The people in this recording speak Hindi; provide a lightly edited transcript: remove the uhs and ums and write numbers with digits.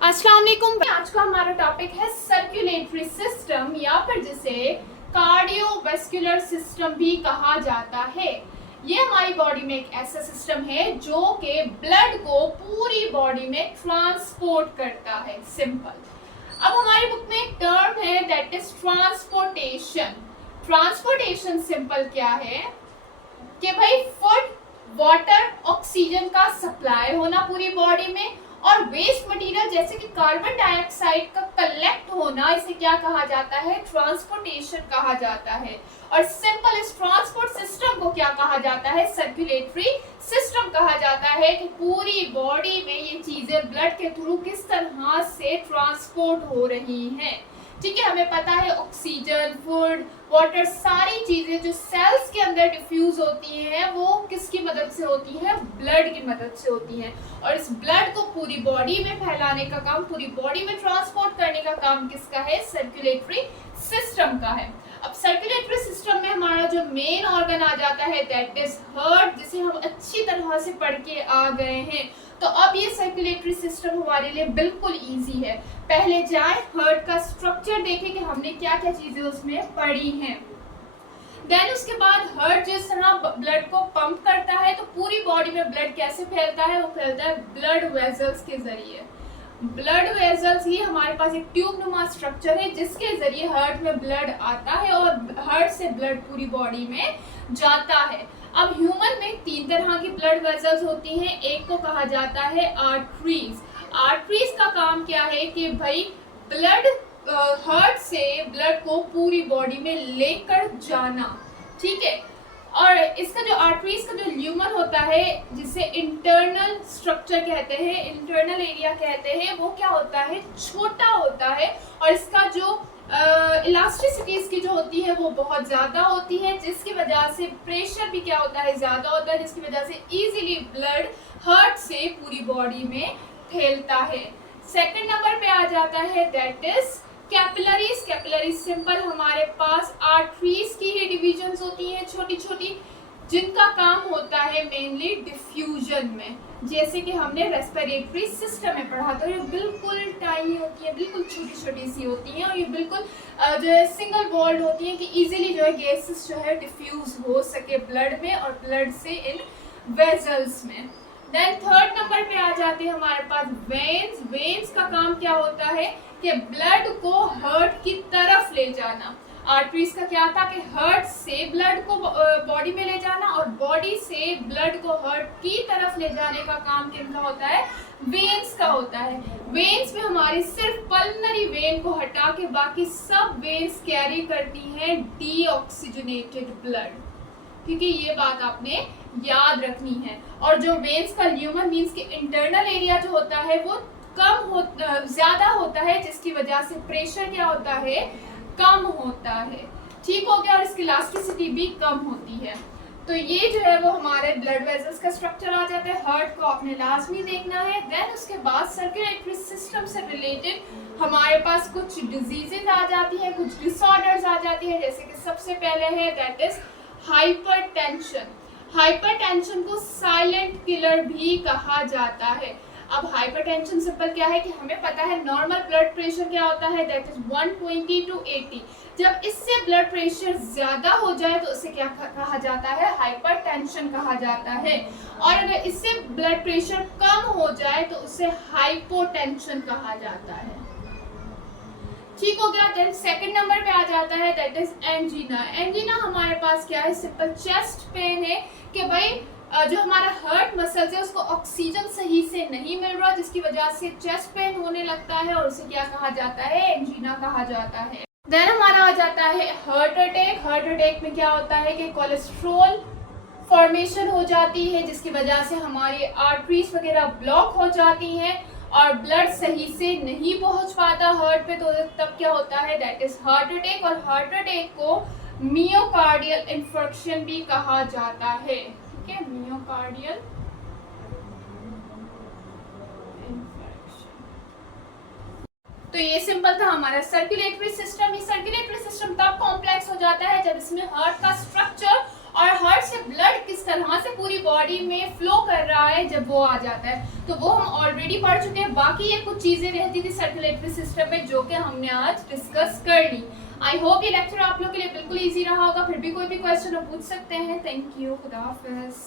अस्सलाम वालेकुम। आज का हमारा टॉपिक है सर्कुलेटरी सिस्टम या फिर जिसे कार्डियोवैस्कुलर सिस्टम भी कहा जाता है। ये हमारी बॉडी में एक ऐसा सिस्टम है जो कि ब्लड को पूरी बॉडी में ट्रांसपोर्ट करता है। सिंपल। अब हमारी बुक में एक टर्म है that is transportation. Transportation simple क्या है कि भाई फूड, वाटर, ऑक्सीजन का सप्लाई होना पूरी बॉडी में और वेस्ट मटेरियल जैसे कि कार्बन डाइऑक्साइड का कलेक्ट होना, इसे क्या कहा जाता है? ट्रांसपोर्टेशन कहा जाता है। और सिंपल इस ट्रांसपोर्ट सिस्टम को क्या कहा जाता है? सर्कुलेटरी सिस्टम कहा जाता है कि पूरी बॉडी में ये चीजें ब्लड के थ्रू किस तरह से ट्रांसपोर्ट हो रही हैं। ठीक है, हमें पता है ऑक्सीजन, फूड, वाटर, सारी चीजें जो सेल्स के अंदर डिफ्यूज होती हैं वो किसकी मदद से होती है? ब्लड की मदद से होती हैं। और इस ब्लड को पूरी बॉडी में फैलाने का काम, पूरी बॉडी में ट्रांसपोर्ट करने का काम किसका है? सर्कुलेटरी सिस्टम का है। अब सर्कुलेटरी सिस्टम में हमारा जो मेन ऑर्गन आ जाता है दैट इज हार्ट, जिसे हम अच्छी तरह से पढ़ के आ गए हैं। तो अब ये सर्कुलेटरी सिस्टम हमारे लिए बिल्कुल इजी है। पहले जाएं हार्ट का स्ट्रक्चर देखें कि हमने क्या क्या चीजें उसमें पढ़ी हैं। देन उसके बाद हार्ट जिस तरह ब्लड को पंप करता है तो पूरी बॉडी में ब्लड कैसे फैलता है? वो फैलता है ब्लड वेजल्स के जरिए। ब्लड वेजल्स ही हमारे पास एक ट्यूब नुमा स्ट्रक्चर है जिसके जरिए हार्ट में ब्लड आता है और हार्ट से ब्लड पूरी बॉडी में जाता है। अब ह्यूमन में तीन तरह की ब्लड वेजल्स होती हैं। एक को कहा जाता है आर्टरीज। आर्टरीज का काम क्या है कि भाई ब्लड हार्ट से ब्लड को पूरी बॉडी में लेकर जाना। ठीक है, और इसका जो आर्टरीज का जो ल्यूमन होता है जिसे इंटरनल स्ट्रक्चर कहते हैं, इंटरनल एरिया कहते हैं, वो क्या होता है? छोटा होता है। और इसका जो इलास्टिसिटी इसकी जो होती है वो बहुत ज़्यादा होती है, जिसकी वजह से प्रेशर भी क्या होता है? ज़्यादा होता है, जिसकी वजह से इजीली ब्लड हार्ट से पूरी बॉडी में फैलता है। सेकंड नंबर पे आ जाता है that is capillaries. Capillaries simple हमारे पास आर्टरीज की ही डिविजन्स होती हैं छोटी छोटी, जिनका काम होता है मेनली डिफ्यूजन में। जैसे कि हमने रेस्पिरेटरी सिस्टम में पढ़ा था, ये बिल्कुल टाइनी होती है, बिल्कुल छोटी छोटी सी होती हैं और ये बिल्कुल जो है सिंगल वॉल्ड होती हैं कि इजीली जो है गैसेस जो है डिफ्यूज हो सके ब्लड में और ब्लड से इन वेजल्स में। देन थर्ड नंबर पे आ जाते हैं हमारे पास वेन्स। वेन्स का काम क्या होता है कि ब्लड को हार्ट की तरफ ले जाना। आर्टरीज का क्या था कि हार्ट से ब्लड को बॉडी में ले जाना और बॉडी से ब्लड को हार्ट की तरफ ले जाने का काम किनका होता है? वेन्स का होता है। वेन्स में हमारी सिर्फ पल्मनरी वेन को हटा के बाकी सब वेन्स कैरी करती हैं डीऑक्सीजनेटेड ब्लड, क्योंकि ये बात आपने याद रखनी है। और जो वेन्स का ल्यूमन मीन्स कि इंटरनल एरिया जो होता है वो ज्यादा होता है, जिसकी वजह से प्रेशर क्या होता है? कम होता है। ठीक हो गया, और इसकी इलास्टिसिटी भी कम होती है। तो ये जो है वो हमारे ब्लड वेजल्स का स्ट्रक्चर आ जाता है। हार्ट को आपने लाजमी देखना है। देन उसके बाद सर्कुलेटरी सिस्टम से रिलेटेड हमारे पास कुछ डिजीजेज आ जाती है, कुछ डिसऑर्डर्स आ जाती है। जैसे कि सबसे पहले है दैट इज हाइपरटेंशन। हाइपरटेंशन को साइलेंट किलर भी कहा जाता है। अब हाइपरटेंशन सिंपल क्या है कि हमें पता है नॉर्मल ब्लड प्रेशर क्या होता है दैट इज 120 to 80। जब इससे ब्लड प्रेशर ज्यादा हो जाए तो उसे क्या कहा जाता है? हाइपरटेंशन कहा जाता है। और अगर इससे ब्लड प्रेशर कम हो जाए तो उसे हाइपोटेंशन कहा जाता है। ठीक हो गया। देन सेकंड नंबर पे आ जाता है दैट इज एंजीना। एंजीना हमारे पास क्या है? सिंपल चेस्ट पेन है कि भाई जो हमारा हार्ट मसल्स है उसको ऑक्सीजन सही से नहीं मिल रहा, जिसकी वजह से चेस्ट पेन होने लगता है और उसे क्या कहा जाता है? एंजीना कहा जाता है। देन हमारा आ जाता है हार्ट अटैक। हार्ट अटैक में क्या होता है कि कोलेस्ट्रॉल फॉर्मेशन हो जाती है, जिसकी वजह से हमारी आर्टरीज वगैरह ब्लॉक हो जाती हैं और ब्लड सही से नहीं पहुंच पाता हार्ट पे, तो तब क्या होता है? That is heart attack. और हार्ट अटैक को मियोकार्डियल इंफार्क्शन भी कहा जाता है। ठीक है, मियोकार्डियल इंफार्क्शन। तो ये सिंपल था हमारा सर्कुलेटरी सिस्टम। ये सर्कुलेटरी सिस्टम तब कॉम्प्लेक्स हो जाता है जब इसमें हार्ट का स्ट्रक्चर और हार्ट से ब्लड किस तरह से पूरी बॉडी में फ्लो कर रहा है जब वो आ जाता है, तो वो हम ऑलरेडी पढ़ चुके हैं। बाकी ये कुछ चीज़ें रहती थी सर्कुलेटरी सिस्टम में जो कि हमने आज डिस्कस कर ली। आई होप ये लेक्चर आप लोग के लिए बिल्कुल ईजी रहा होगा। फिर भी कोई भी क्वेश्चन हो पूछ सकते हैं। थैंक यू, खुदा हाफिज़।